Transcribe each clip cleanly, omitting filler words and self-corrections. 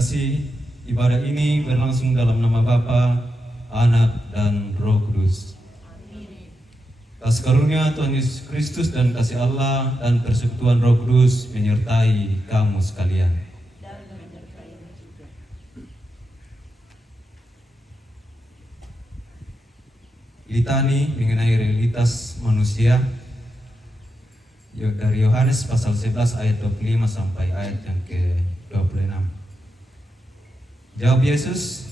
kasih, ibadah ini berlangsung dalam nama Bapa, Anak, dan Roh Kudus. Kasih karunia Tuhan Yesus Kristus dan kasih Allah dan persekutuan Roh Kudus menyertai kamu sekalian. Litani mengenai realitas manusia dari Yohanes pasal 11 ayat 25 sampai ayat yang ke-26. Jawab Yesus,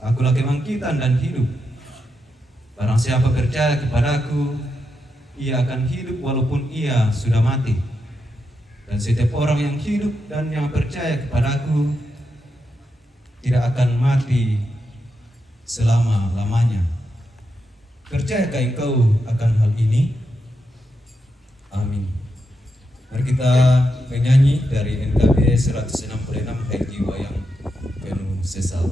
"Akulah kebangkitan dan hidup. Barang siapa percaya kepadaku, ia akan hidup walaupun ia sudah mati. Dan setiap orang yang hidup dan yang percaya kepadaku tidak akan mati selama-lamanya." Percayakah engkau akan hal ini? Amin. Mari kita menyanyi dari NKB 166 Hai Jiwa yang Penuh Sesal.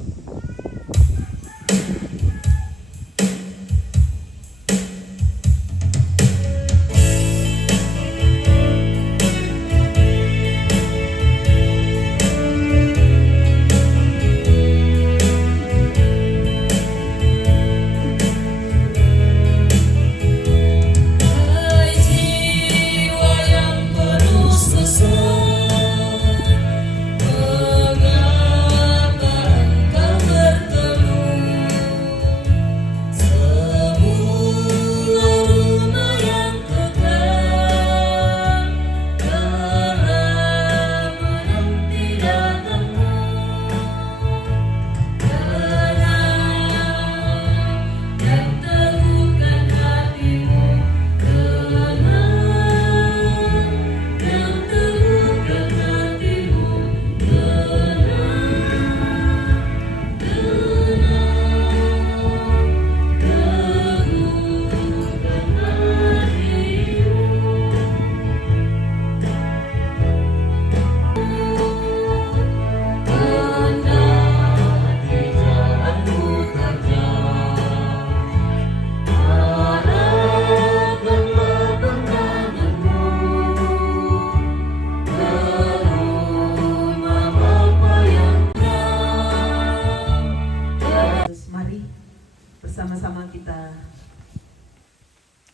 Bersama-sama kita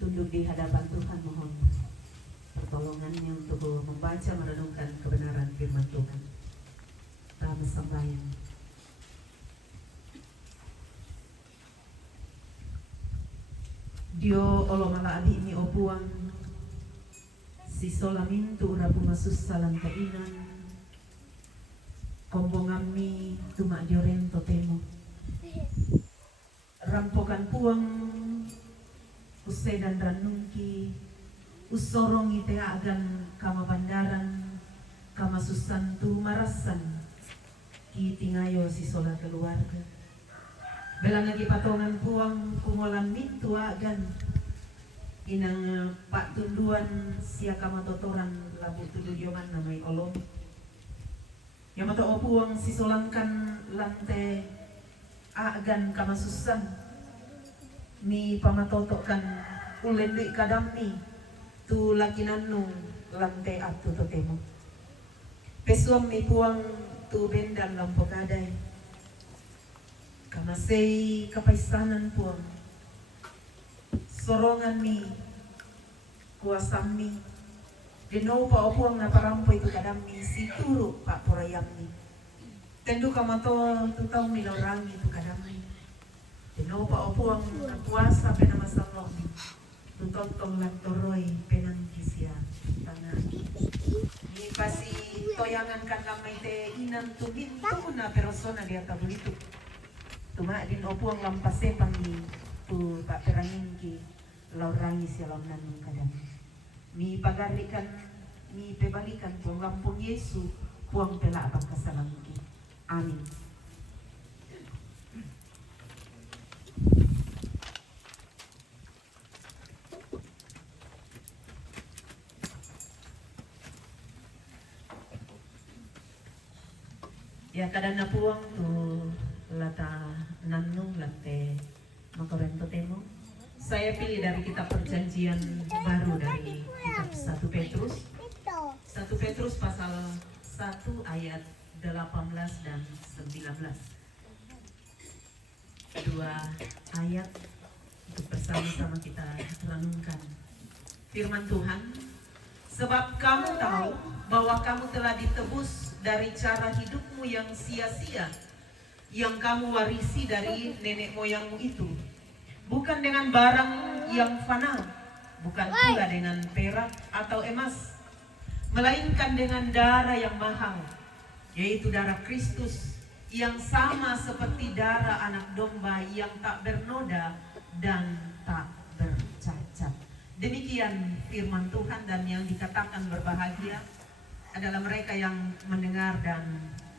tunduk di hadapan Tuhan, mohon pertolongannya untuk membaca merenungkan kebenaran firman Tuhan. Dalam sembahyang. Dio olomala abi mi opuang si solamintu urapu masus salam kainan kombongami tumak dioren totemo rampokan puang usai dan ranungki usorong ite agan kama bandaran kama susantu marasan ki tingayo si sola keluarga belang lagi patongan puang kumolan mintu agan inang pak tunduan sia kama totoran labu tududiongan namai olom yamato opuang si solangkan lantai agan kama susan mi pamatotokan ulendi kadami tu lakinanu lantai atu totemo pesuam mi puang tu bendan lampokadai kama sei kapaisanan puang sorongan mi kuasami deno pa opuang na parampo itu kadami si turu pak porayami tendu kamato tutau milorangi tu kadami deno pa opuang na puasa penama salong tutontong lantoroi penang kisya tangan ni pasi toyangan kan kamay te inan tubin tu na persona dia tabulitu tuma din opuang lampase pangi tu pak perangin ki laurangi siya launan kadami mi pagarikan mi pebalikan puang lampung Yesu puang pela abang kasalam ki. Amin. Ya kadana puang tu lata nanung late makorento temo. Saya pilih dari kitab perjanjian baru dari kitab 1 Petrus pasal 1 ayat 18 dan 19. Dua ayat untuk bersama-sama kita renungkan firman Tuhan. Sebab kamu tahu bahwa kamu telah ditebus dari cara hidupmu yang sia-sia, yang kamu warisi dari nenek moyangmu itu, bukan dengan barang yang fana, bukan pula dengan perak atau emas, melainkan dengan darah yang mahal, yaitu darah Kristus, yang sama seperti darah anak domba yang tak bernoda dan tak bercacat. Demikian firman Tuhan, dan yang dikatakan berbahagia adalah mereka yang mendengar dan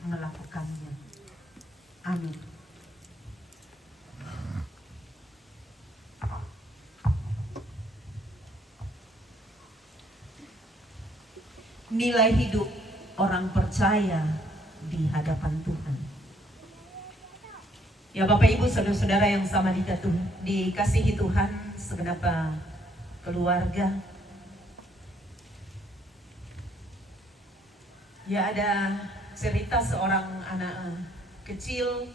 melakukannya. Amin. Nilai hidup orang percaya di hadapan Tuhan. Ya Bapak Ibu, saudara-saudara yang sama dikasihi Tuhan, segenap keluarga. Ya, ada cerita seorang anak kecil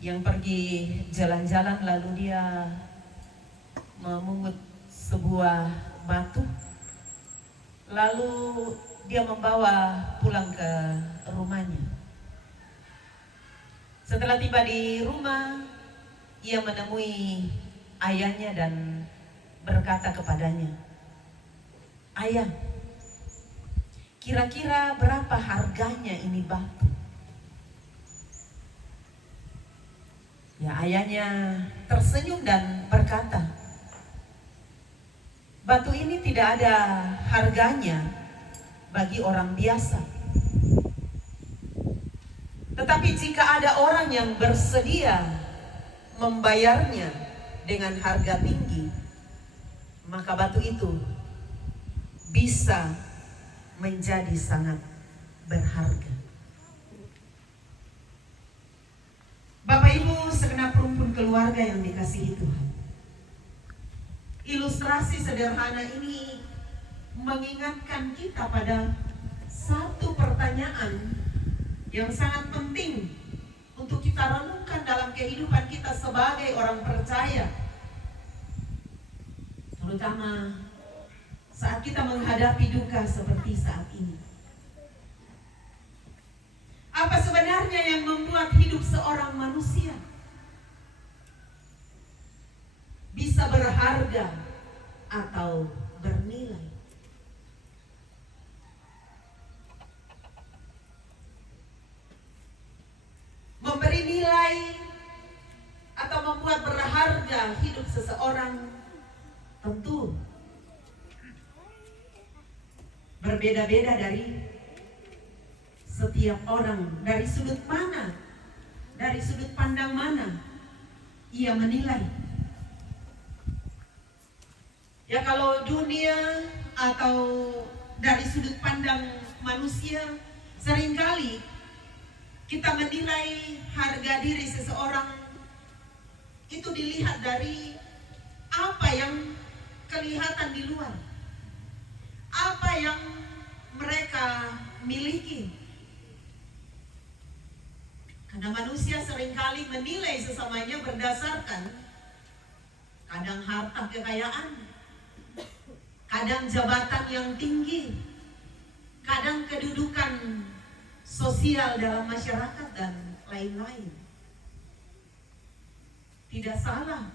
yang pergi jalan-jalan, lalu dia memungut sebuah batu, lalu dia membawa pulang ke rumahnya. Setelah tiba di rumah, ia menemui ayahnya dan berkata kepadanya, "Ayah, kira-kira berapa harganya ini batu?" Ya, ayahnya tersenyum dan berkata, "Batu ini tidak ada harganya bagi orang biasa. Tetapi jika ada orang yang bersedia membayarnya dengan harga tinggi, maka batu itu bisa menjadi sangat berharga." Bapak Ibu, segenap rumpun keluarga yang dikasihi Tuhan, ilustrasi sederhana ini mengingatkan kita pada satu pertanyaan yang sangat penting untuk kita renungkan dalam kehidupan kita sebagai orang percaya, terutama saat kita menghadapi duka seperti saat ini. Apa sebenarnya yang membuat hidup seorang manusia bisa berharga atau bernilai? Memberi nilai atau membuat berharga hidup seseorang tentu berbeda-beda dari setiap orang. Dari sudut mana, dari sudut pandang mana ia menilai. Ya, kalau dunia atau dari sudut pandang manusia, seringkali kita menilai harga diri seseorang itu dilihat dari apa yang kelihatan di luar, apa yang mereka miliki. Karena manusia seringkali menilai sesamanya berdasarkan kadang harta kekayaan, kadang jabatan yang tinggi, kadang kedudukan sosial dalam masyarakat dan lain-lain. Tidak salah.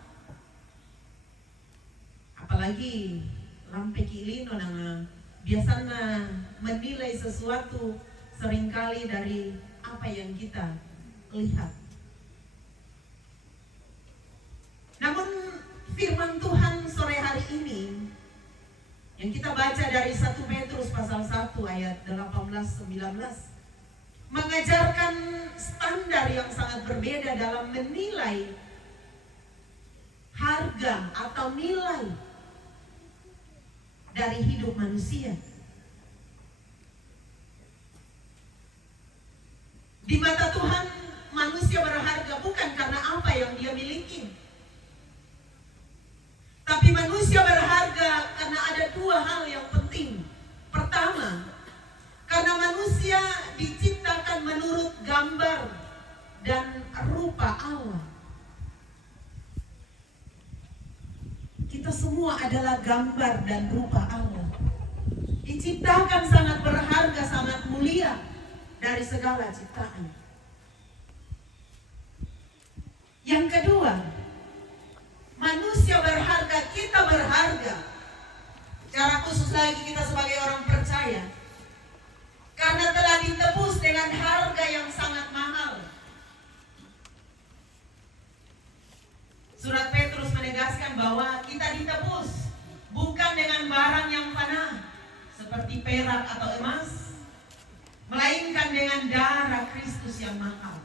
Apalagi lampe kilino na biasanya menilai sesuatu seringkali dari apa yang kita lihat. Namun firman Tuhan sore hari ini yang kita baca dari 1 Petrus pasal 1 ayat 18-19 mengajarkan standar yang sangat berbeda dalam menilai harga atau nilai dari hidup manusia. Di mata Tuhan, manusia berharga bukan karena apa yang dia miliki, tapi manusia berharga karena ada dua hal yang penting. Pertama, karena manusia diciptakan menurut gambar dan rupa Allah. Kita semua adalah gambar dan rupa Allah. Diciptakan sangat berharga, sangat mulia dari segala ciptaan. Yang kedua, manusia berharga, kita berharga. Secara khusus lagi kita sebagai orang percaya. Karena telah ditebus dengan harga yang sangat mahal. Surat Petrus menegaskan bahwa kita ditebus bukan dengan barang yang fana seperti perak atau emas, melainkan dengan darah Kristus yang mahal.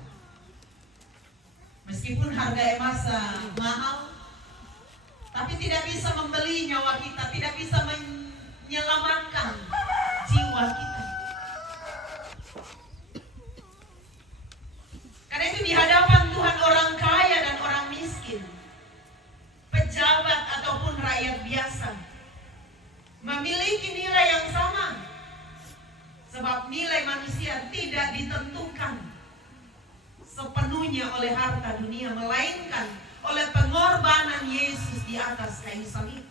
Meskipun harga emas mahal, tapi tidak bisa membeli nyawa kita, tidak bisa menyelamatkan jiwa kita. Karena itu di hadapan Tuhan orang kaya dan orang miskin, pejabat ataupun rakyat biasa memiliki nilai yang sama, sebab nilai manusia tidak ditentukan sepenuhnya oleh harta dunia, melainkan oleh pengorbanan Yesus di atas kayu salib.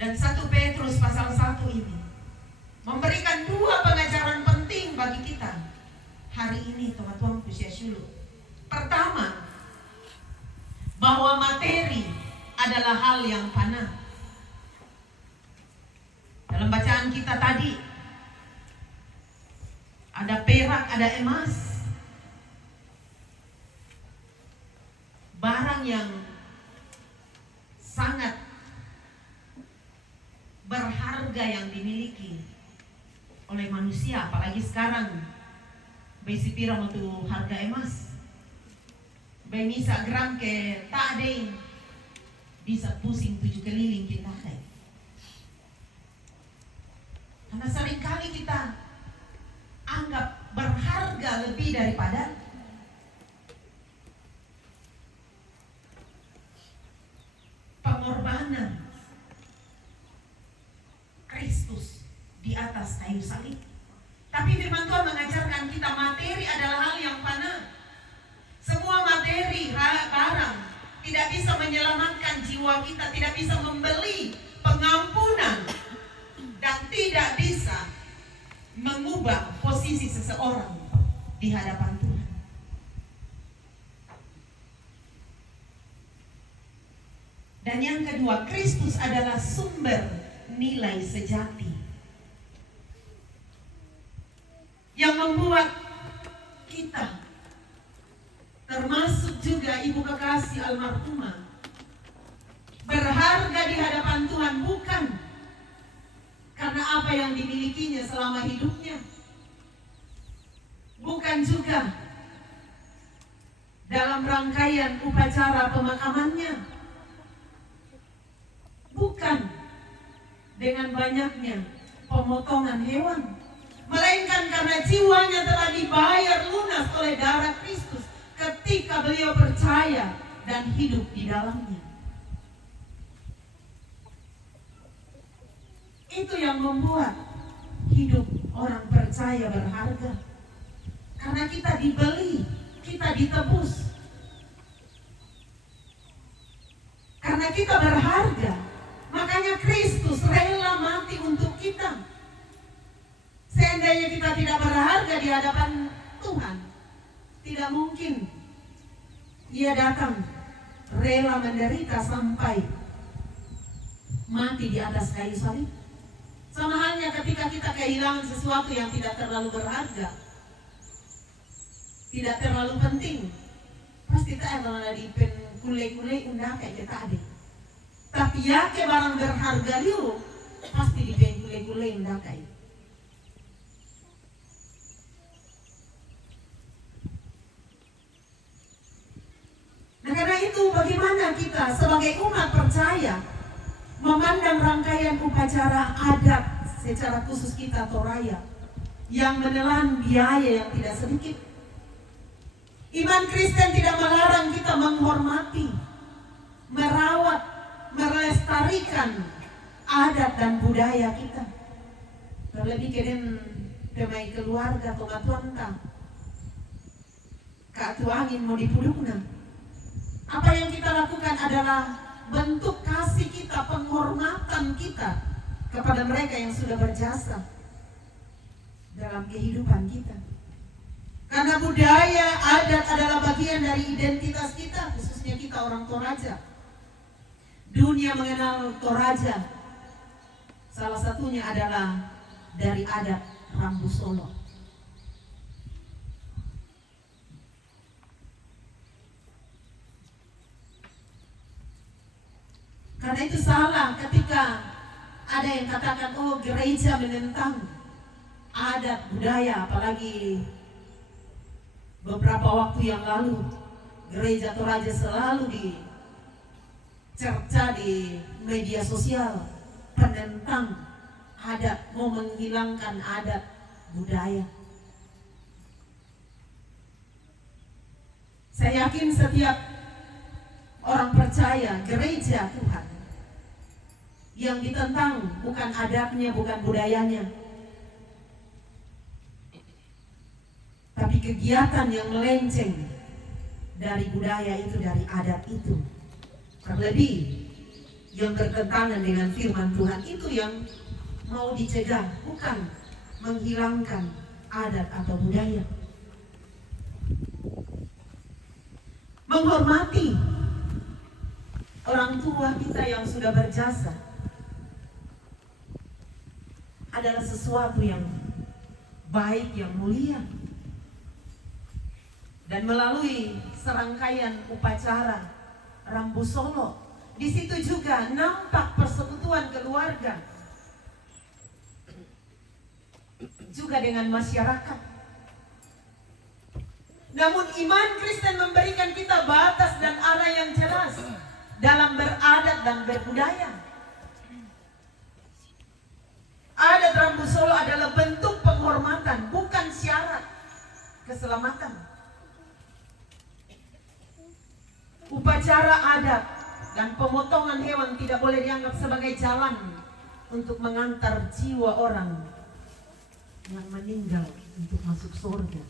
Dan 1 Petrus pasal 1 ini memberikan dua pengajaran penting bagi kita hari ini, teman-teman Pusiasyulu. Pertama, bahwa materi adalah hal yang fana. Dalam bacaan kita tadi, ada perak, ada emas, barang yang sangat berharga yang dimiliki oleh manusia, apalagi sekarang. Besi pira untuk harga emas, bisa gram ke tak ada bisa pusing 7 keliling kita kai. Karena seringkali kita anggap berharga lebih daripada pengorbanan Kristus di atas kayu salib. Tapi firman Tuhan mengajarkan kita materi adalah hal yang fana. Semua materi, barang tidak bisa menyelamatkan jiwa kita, tidak bisa membeli pengampunan, dan tidak bisa mengubah posisi seseorang di hadapan Tuhan. Dan yang kedua, Kristus adalah sumber nilai sejati yang membuat kita, termasuk juga ibu kekasih almarhumah, berharga di hadapan Tuhan bukan karena apa yang dimilikinya selama hidupnya, bukan juga dalam rangkaian upacara pemakamannya, bukan dengan banyaknya pemotongan hewan, melainkan karena jiwanya telah dibayar lunas oleh darah Kristus ketika beliau percaya dan hidup di dalamnya. Itu yang membuat hidup orang percaya berharga. Karena kita dibeli, kita ditebus. Karena kita berharga, makanya Kristus rela mati untuk kita. Seandainya kita tidak berharga di hadapan Tuhan, tidak mungkin Dia datang rela menderita sampai mati di atas kayu salib. Sama halnya ketika kita kehilangan sesuatu yang tidak terlalu berharga, tidak terlalu penting, pasti tak ada di kule-kule undah kayak kita ada. Tapi ya ke barang berharga liu, pasti di kule-kule undah kayak. Nah, karena itu bagaimana kita sebagai umat percaya memandang rangkaian upacara adat secara khusus kita Toraya yang menelan biaya yang tidak sedikit. Iman Kristen tidak melarang kita menghormati, merawat, melestarikan adat dan budaya kita. Terlebih keden pemain keluarga atau katuanta. Katu angin mau dipudukna. Apa yang kita lakukan adalah bentuk kasih kita, penghormatan kita kepada mereka yang sudah berjasa dalam kehidupan kita. Karena budaya, adat adalah bagian dari identitas kita, khususnya kita orang Toraja. Dunia mengenal Toraja. Salah satunya adalah dari adat Rambu Solo. Karena itu salah ketika ada yang katakan, oh gereja menentang adat budaya, apalagi beberapa waktu yang lalu gereja Toraja selalu dicerca di media sosial penentang adat, mau menghilangkan adat budaya. Saya yakin setiap orang percaya gereja Tuhan yang ditentang bukan adatnya, bukan budayanya, tapi kegiatan yang melenceng dari budaya itu, dari adat itu. Terlebih yang bertentangan dengan firman Tuhan itu yang mau dicegah, bukan menghilangkan adat atau budaya. Menghormati orang tua kita yang sudah berjasa adalah sesuatu yang baik, yang mulia. Dan melalui serangkaian upacara Rambu Solo, di situ juga nampak persekutuan keluarga juga dengan masyarakat. Namun iman Kristen memberikan kita batas dan arah yang jelas dalam beradat dan berbudaya. Adat Rambu Solo adalah bentuk penghormatan, bukan syarat keselamatan. Upacara adat dan pemotongan hewan tidak boleh dianggap sebagai jalan untuk mengantar jiwa orang yang meninggal untuk masuk surga.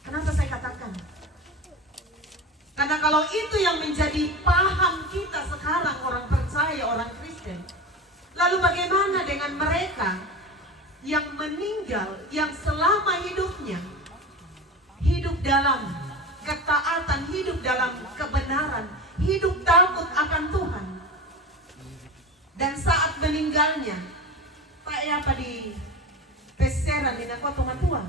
Kenapa saya katakan? Karena kalau itu yang menjadi paham kita sekarang, orang percaya, orang Kristen, lalu bagaimana dengan mereka yang meninggal, yang selama hidupnya hidup dalam ketaatan, hidup dalam kebenaran, hidup takut akan Tuhan, dan saat meninggalnya tak apa di peseran di nakota Tuhan?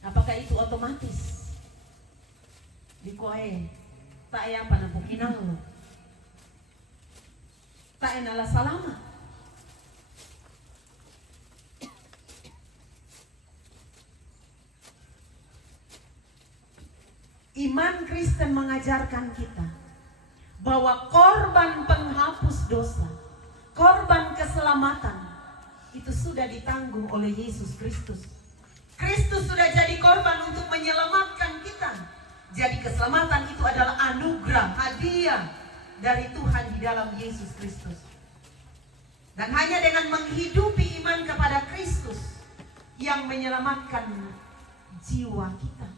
Apakah itu otomatis di koe tak apa na pukinang lo, tak enala salama? Iman Kristen mengajarkan kita bahwa korban penghapus dosa, korban keselamatan itu sudah ditanggung oleh Yesus Kristus. Kristus sudah jadi korban untuk menyelamatkan kita. Jadi keselamatan itu adalah anugerah, hadiah dari Tuhan di dalam Yesus Kristus. Dan hanya dengan menghidupi iman kepada Kristus yang menyelamatkan jiwa kita.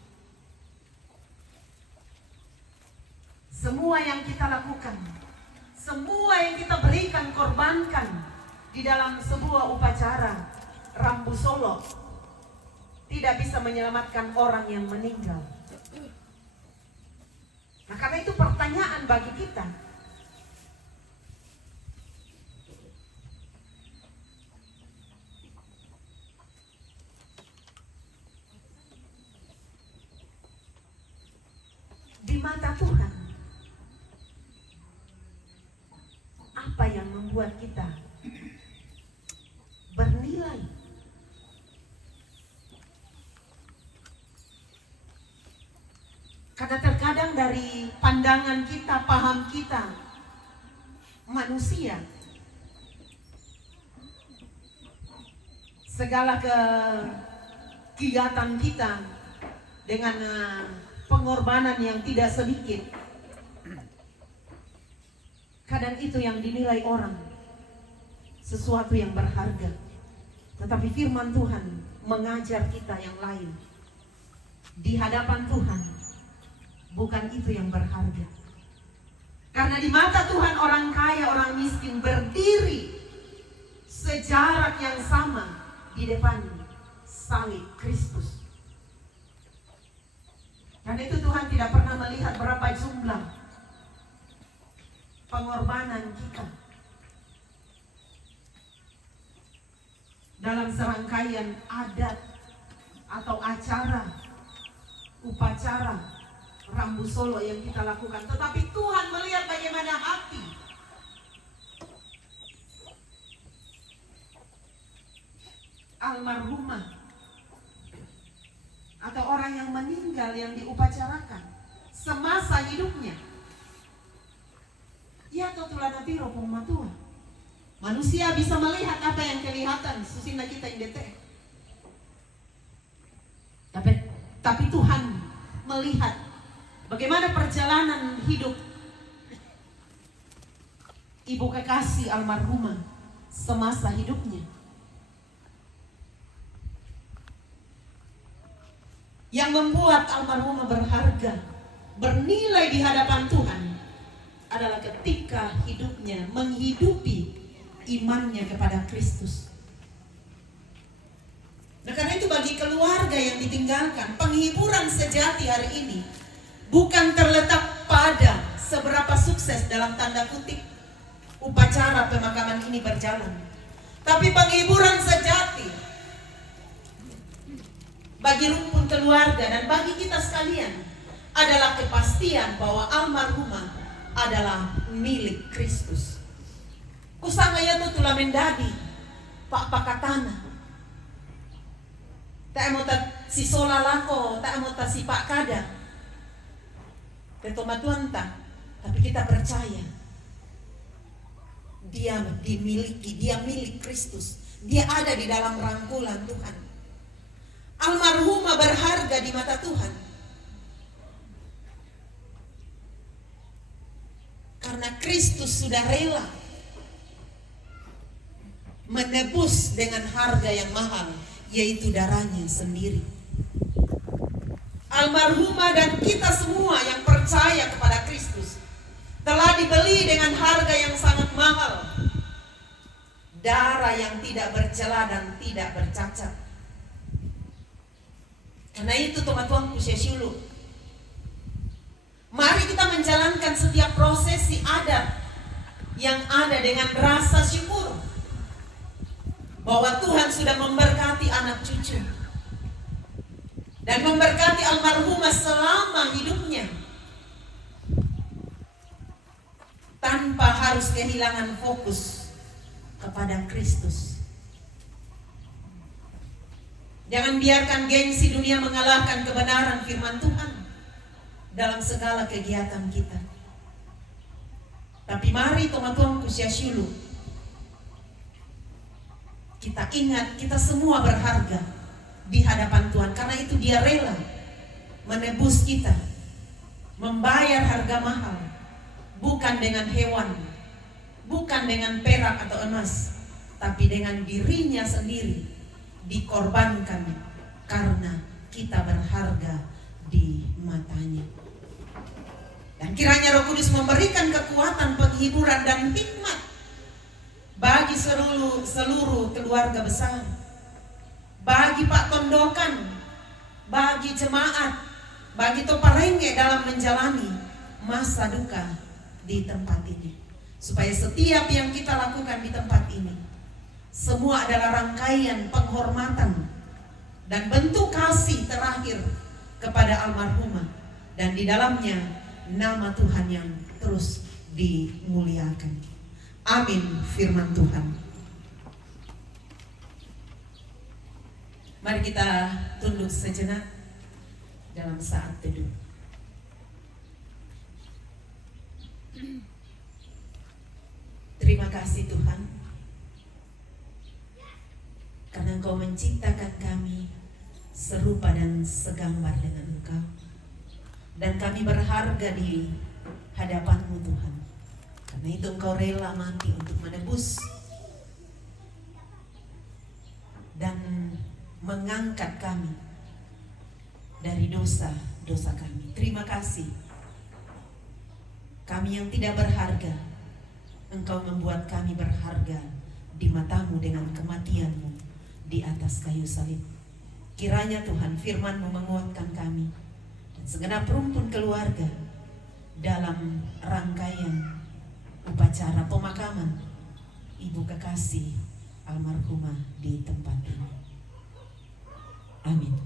Semua yang kita lakukan, semua yang kita berikan, korbankan di dalam sebuah upacara Rambu Solo tidak bisa menyelamatkan orang yang meninggal. Nah, karena itu pertanyaan bagi kita, di mata Tuhan, apa yang membuat kita bernilai? Karena terkadang dari pandangan kita, paham kita, manusia, segala kegiatan kita dengan pengorbanan yang tidak sedikit, kadang itu yang dinilai orang sesuatu yang berharga. Tetapi firman Tuhan mengajar kita yang lain. Di hadapan Tuhan, bukan itu yang berharga. Karena di mata Tuhan orang kaya, orang miskin berdiri sejarak yang sama di depan salib Kristus. Karena itu Tuhan tidak pernah melihat berapa jumlah pengorbanan kita dalam serangkaian adat atau acara, upacara Rambu Solo yang kita lakukan. Tetapi Tuhan melihat bagaimana hati almarhumah atau orang yang meninggal yang diupacarakan semasa hidupnya. Ya atau tulana piro pematua. Manusia bisa melihat apa yang kelihatan susina kita indete. Tapi Tuhan melihat bagaimana perjalanan hidup ibu kekasih almarhumah semasa hidupnya. Yang membuat almarhumah berharga, bernilai di hadapan Tuhan adalah ketika hidupnya menghidupi imannya kepada Kristus. Nah, karena itu bagi keluarga yang ditinggalkan, penghiburan sejati hari ini bukan terletak pada seberapa sukses dalam tanda kutip upacara pemakaman ini berjalan. Tapi penghiburan sejati bagi rumpun keluarga dan bagi kita sekalian adalah kepastian bahwa almarhumah adalah milik Kristus. Kusangaya tu tula mendadi pak pakatana. Tak mau si sola lako, tak mau si pak kada. Ketomatuan tak, tapi kita percaya dia dimiliki, dia milik Kristus. Dia ada di dalam rangkulan Tuhan. Almarhumah berharga di mata Tuhan karena Kristus sudah rela menebus dengan harga yang mahal, yaitu darahnya sendiri. Almarhumah dan kita semua yang percaya kepada Kristus telah dibeli dengan harga yang sangat mahal, darah yang tidak bercela dan tidak bercacat. Karena itu teman-teman kusyashulu, mari kita menjalankan setiap prosesi adat yang ada dengan rasa syukur bahwa Tuhan sudah memberkati anak cucu dan memberkati almarhumah selama hidupnya tanpa harus kehilangan fokus kepada Kristus. Jangan biarkan gengsi dunia mengalahkan kebenaran firman Tuhan dalam segala kegiatan kita. Tapi mari teman-teman kusyashulu, kita ingat kita semua berharga di hadapan Tuhan. Karena itu dia rela menebus kita, membayar harga mahal, bukan dengan hewan, bukan dengan perak atau emas, tapi dengan dirinya sendiri dikorbankan karena kita berharga di matanya. Dan kiranya Roh Kudus memberikan kekuatan, penghiburan dan hikmat bagi seluruh keluarga besar, bagi Pak Tondokan, bagi jemaat, bagi Toparenge dalam menjalani masa duka di tempat ini. Supaya setiap yang kita lakukan di tempat ini semua adalah rangkaian penghormatan dan bentuk kasih terakhir kepada almarhumah, dan di dalamnya nama Tuhan yang terus dimuliakan. Amin firman Tuhan. Mari kita tunduk sejenak dalam saat teduh. Terima kasih Tuhan, karena Engkau menciptakan kami serupa dan segambar dengan Engkau, dan kami berharga di hadapan-Mu Tuhan. Karena itu Engkau rela mati untuk menebus dan mengangkat kami dari dosa-dosa kami. Terima kasih. Kami yang tidak berharga, Engkau membuat kami berharga di matamu dengan kematianmu di atas kayu salib. Kiranya Tuhan firman-Mu menguatkan kami dan segenap rumpun keluarga dalam rangkaian upacara pemakaman Ibu kekasih almarhumah di tempat ini. Amin.